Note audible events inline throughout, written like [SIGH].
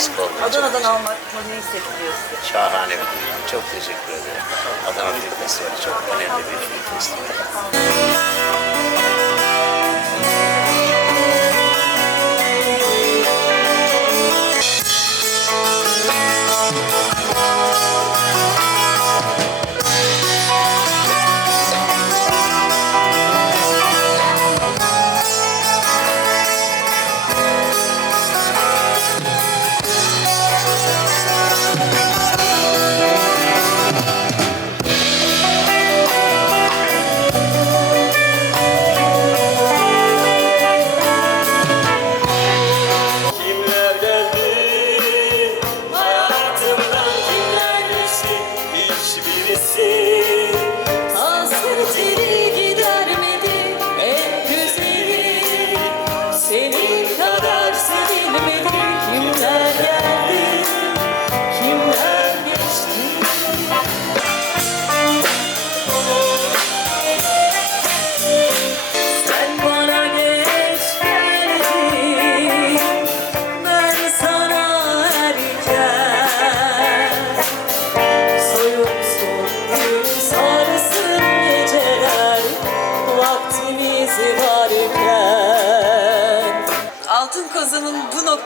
eksik olmayın. Adana'dan almak ne hissettiriyor size? Şahane bir duygu. Çok teşekkür ederim. Adana Film Festivali çok önemli bir film festivali.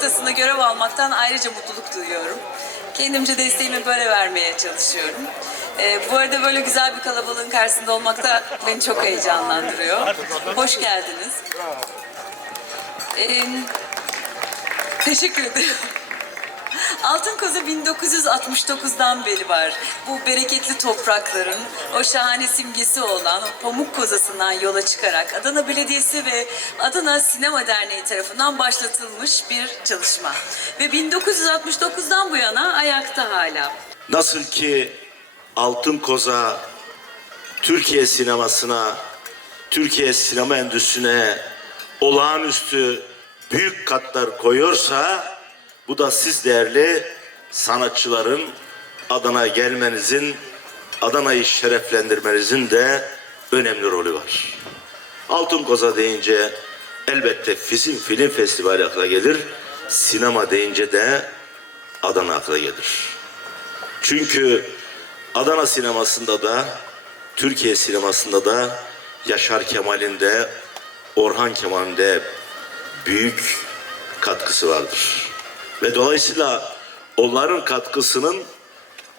Noktasında görev almaktan ayrıca mutluluk duyuyorum. Kendimce desteğimi böyle vermeye çalışıyorum. Ee, bu arada böyle güzel bir kalabalığın karşısında olmak da beni çok heyecanlandırıyor. Hoş geldiniz. Ee, teşekkür ederim. Altın Koza 1969'dan beri var. Bu bereketli toprakların o şahane simgesi olan pamuk kozasından yola çıkarak Adana Belediyesi ve Adana Sinema Derneği tarafından başlatılmış bir çalışma. Ve 1969'dan bu yana ayakta hala. Nasıl ki Altın Koza Türkiye sinemasına, Türkiye sinema endüstrisine olağanüstü büyük katlar koyuyorsa bu da siz değerli sanatçıların Adana'ya gelmenizin, Adana'yı şereflendirmenizin de önemli rolü var. Altın Koza deyince elbette film, film festivali akla gelir. Sinema deyince de Adana akla gelir. Çünkü Adana sinemasında da, Türkiye sinemasında da Yaşar Kemal'in de, Orhan Kemal'in de büyük katkısı vardır. Ve dolayısıyla onların katkısının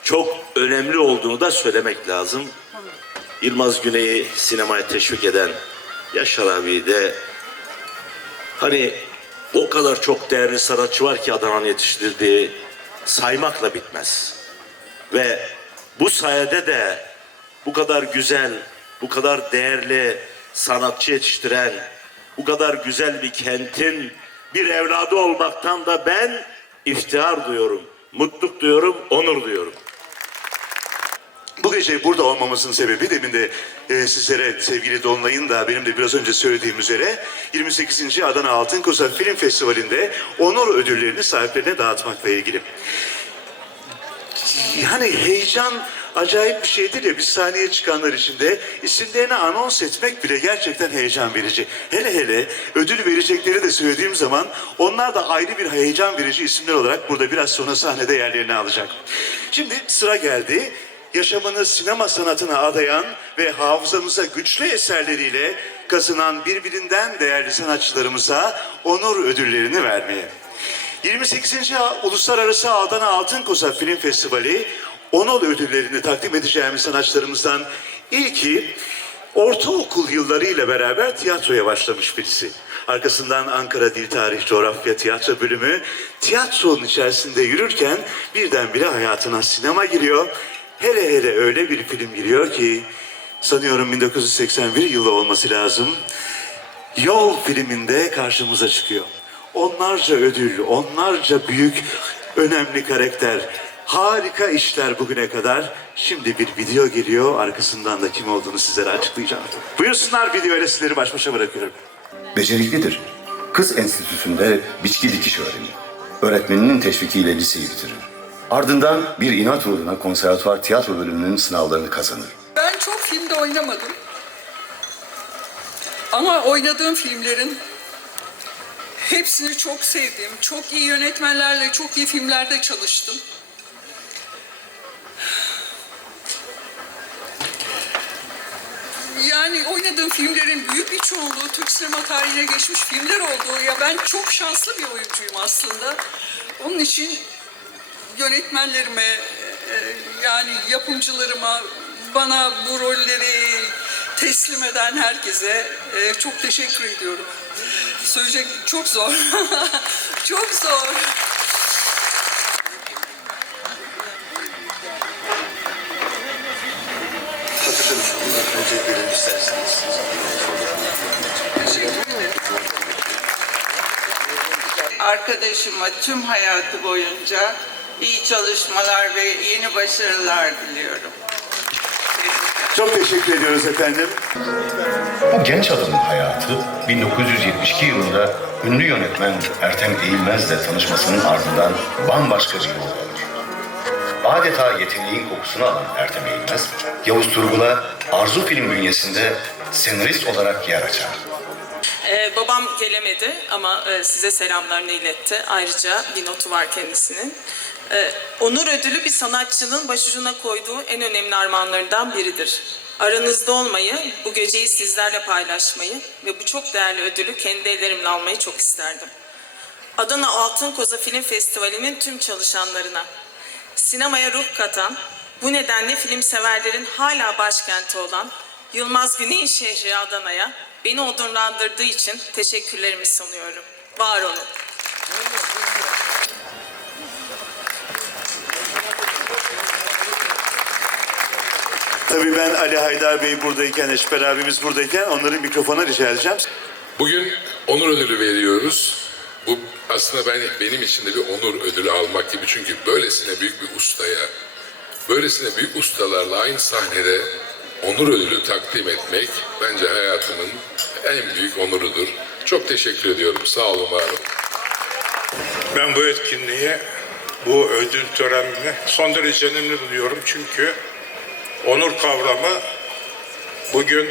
çok önemli olduğunu da söylemek lazım. Yılmaz Güney'i sinemaya teşvik eden Yaşar abi de hani o kadar çok değerli sanatçı var ki Adana'nın yetiştirdiği saymakla bitmez. Ve bu sayede de bu kadar güzel, bu kadar değerli sanatçı yetiştiren, bu kadar güzel bir kentin bir evladı olmaktan da ben iftihar duyuyorum, mutluluk duyuyorum, onur duyuyorum. Bu gece burada olmamızın sebebi demin de e, sizlere sevgili Dolunay'ın da benim de biraz önce söylediğim üzere 28. Adana Altın Koza Film Festivali'nde onur ödüllerini sahiplerine dağıtmakla ilgili. Yani heyecan acayip bir şeydir ya bir sahneye çıkanlar için de isimlerini anons etmek bile gerçekten heyecan verici. Hele hele ödül verecekleri de söylediğim zaman onlar da ayrı bir heyecan verici isimler olarak burada biraz sonra sahnede yerlerini alacak. Şimdi sıra geldi yaşamını sinema sanatına adayan ve hafızamıza güçlü eserleriyle kazınan birbirinden değerli sanatçılarımıza onur ödüllerini vermeye. 28. Uluslararası Adana Altın Koza Film Festivali onur ödüllerini takdim edeceğimiz sanatçılarımızdan ilki ortaokul yıllarıyla beraber tiyatroya başlamış birisi. Arkasından Ankara Dil Tarih Coğrafya Tiyatro bölümü tiyatronun içerisinde yürürken birdenbire hayatına sinema giriyor. Hele hele öyle bir film giriyor ki sanıyorum 1981 yılı olması lazım. Yol filminde karşımıza çıkıyor. Onlarca ödül, onlarca büyük, önemli karakter. Harika işler bugüne kadar. Şimdi bir video geliyor. Arkasından da kim olduğunu sizlere açıklayacağım. Buyursunlar video ile sizleri baş başa bırakıyorum. Beceriklidir. Kız enstitüsünde biçki dikiş öğrenir. Öğretmeninin teşvikiyle liseyi bitirir. Ardından bir inat uğruna konservatuvar tiyatro bölümünün sınavlarını kazanır. Ben çok filmde oynamadım. Ama oynadığım filmlerin hepsini çok sevdim. Çok iyi yönetmenlerle çok iyi filmlerde çalıştım. Yani oynadığım filmlerin büyük bir çoğunluğu Türk sinema tarihine geçmiş filmler oldu. Ya ben çok şanslı bir oyuncuyum aslında. Onun için yönetmenlerime, e, yani yapımcılarıma, bana bu rolleri teslim eden herkese e, çok teşekkür ediyorum. Söyleyecek çok zor. [LAUGHS] çok zor. Önce gelin isterseniz. Arkadaşıma tüm hayatı boyunca iyi çalışmalar ve yeni başarılar diliyorum. Çok teşekkür ediyoruz efendim. Bu genç adamın hayatı 1972 yılında ünlü yönetmen Ertem Eğilmez'le tanışmasının ardından bambaşka bir yol. Adeta yeteneğin kokusunu alan Ertem Eğilmez, Yavuz Turgul'a Arzu Film bünyesinde senarist olarak yer açar. Ee, babam gelemedi ama e, size selamlarını iletti. Ayrıca bir notu var kendisinin. Ee, onur ödülü bir sanatçının başucuna koyduğu en önemli armağanlarından biridir. Aranızda olmayı, bu geceyi sizlerle paylaşmayı ve bu çok değerli ödülü kendi ellerimle almayı çok isterdim. Adana Altın Koza Film Festivali'nin tüm çalışanlarına, sinemaya ruh katan, bu nedenle film severlerin hala başkenti olan Yılmaz Güney'in şehri Adana'ya beni onurlandırdığı için teşekkürlerimi sunuyorum. Var olun. Tabii ben Ali Haydar Bey buradayken, Eşber abimiz buradayken onları mikrofona rica edeceğim. Bugün onur ödülü veriyoruz. Bu aslında ben benim için de bir onur ödülü almak gibi. Çünkü böylesine büyük bir ustaya, böylesine büyük ustalarla aynı sahnede onur ödülü takdim etmek bence hayatımın en büyük onurudur. Çok teşekkür ediyorum. Sağ olun, var olun. Ben bu etkinliğe, bu ödül törenine son derece önemli buluyorum. Çünkü onur kavramı bugün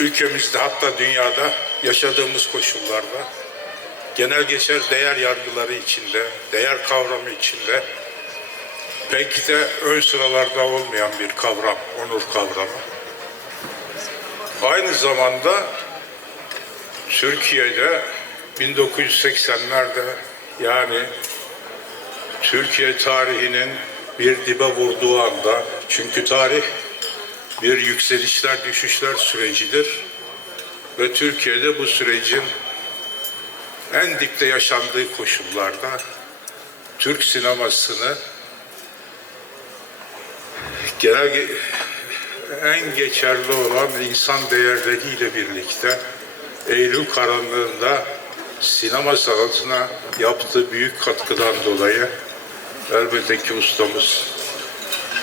ülkemizde hatta dünyada yaşadığımız koşullarda genel geçer değer yargıları içinde, değer kavramı içinde pek de ön sıralarda olmayan bir kavram, onur kavramı. Aynı zamanda Türkiye'de 1980'lerde yani Türkiye tarihinin bir dibe vurduğu anda çünkü tarih bir yükselişler düşüşler sürecidir ve Türkiye'de bu sürecin en dipte yaşandığı koşullarda Türk sinemasını genel ge- en geçerli olan insan değerleriyle birlikte Eylül karanlığında sinema sanatına yaptığı büyük katkıdan dolayı elbette ki ustamız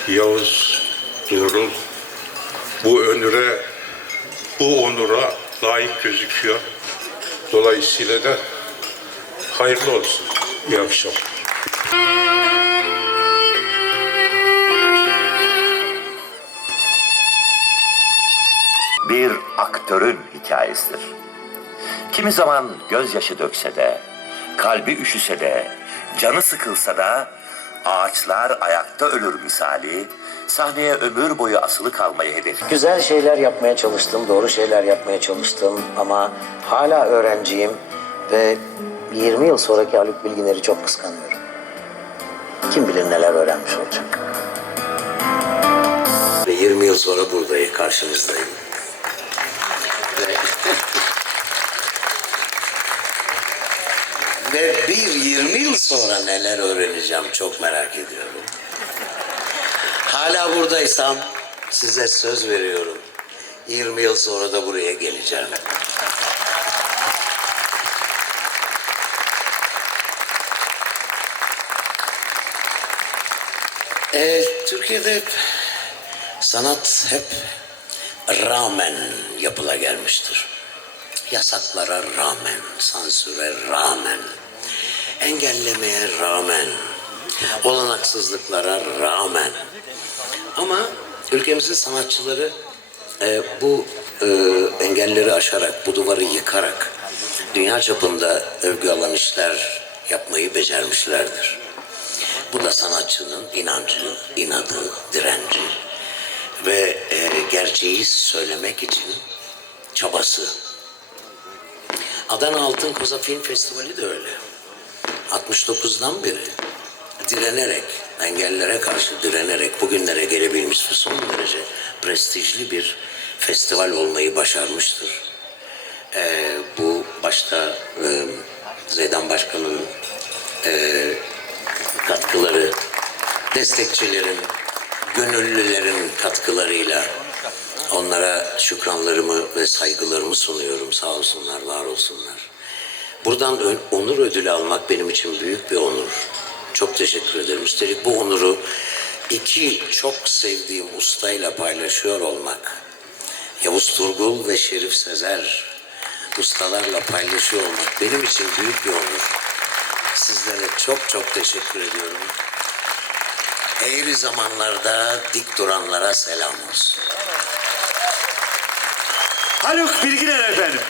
Yavuz Doğrul bu önüre, bu onura layık gözüküyor. Dolayısıyla da hayırlı olsun. İyi akşamlar. bir aktörün hikayesidir. Kimi zaman gözyaşı dökse de, kalbi üşüse de, canı sıkılsa da ağaçlar ayakta ölür misali sahneye ömür boyu asılı kalmayı hedef. Güzel şeyler yapmaya çalıştım, doğru şeyler yapmaya çalıştım ama hala öğrenciyim ve 20 yıl sonraki Haluk Bilginer'i çok kıskanıyorum. Kim bilir neler öğrenmiş olacak. Ve 20 yıl sonra buradayım, karşınızdayım. Ve, bir 20 yıl sonra neler öğreneceğim çok merak ediyorum. Hala buradaysam size söz veriyorum. 20 yıl sonra da buraya geleceğim. Ee, Türkiye'de sanat hep rağmen yapıla gelmiştir. Yasaklara rağmen, sansüre rağmen, engellemeye rağmen, olanaksızlıklara rağmen. Ama ülkemizin sanatçıları e, bu e, engelleri aşarak, bu duvarı yıkarak dünya çapında övgü alan işler yapmayı becermişlerdir. Bu da sanatçının inancı, inadı, direnci ve e, gerçeği söylemek için çabası. Adana Altın Koza Film Festivali de öyle. 69'dan beri direnerek, engellere karşı direnerek bugünlere gelebilmiş ve son derece prestijli bir festival olmayı başarmıştır. Ee, bu başta e, Zeydan Başkan'ın e, katkıları, destekçilerin, gönüllülerin katkılarıyla onlara şükranlarımı ve saygılarımı sunuyorum. Sağ olsunlar, var olsunlar. Buradan onur ödülü almak benim için büyük bir onur. Çok teşekkür ederim. Üstelik bu onuru iki çok sevdiğim ustayla paylaşıyor olmak. Yavuz Turgul ve Şerif Sezer ustalarla paylaşıyor olmak benim için büyük bir onur. Sizlere çok çok teşekkür ediyorum. Eğri zamanlarda dik duranlara selam olsun. Haluk Bilginer efendim.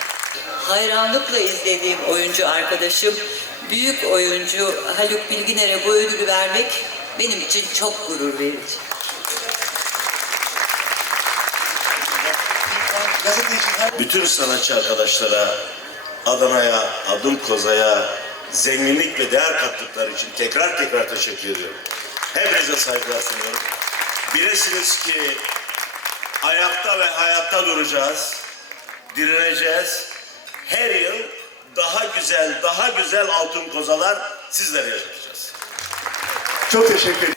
Hayranlıkla izlediğim oyuncu arkadaşım, büyük oyuncu Haluk Bilginer'e bu ödülü vermek benim için çok gurur verici. Bütün sanatçı arkadaşlara, Adana'ya, Adın Koza'ya zenginlik ve değer kattıkları için tekrar tekrar teşekkür ediyorum. Hepinize saygılar sunuyorum. Bilesiniz ki ayakta ve hayatta duracağız, direneceğiz. Her yıl daha güzel, daha güzel altın kozalar sizlere yaşatacağız. Çok teşekkür ederim.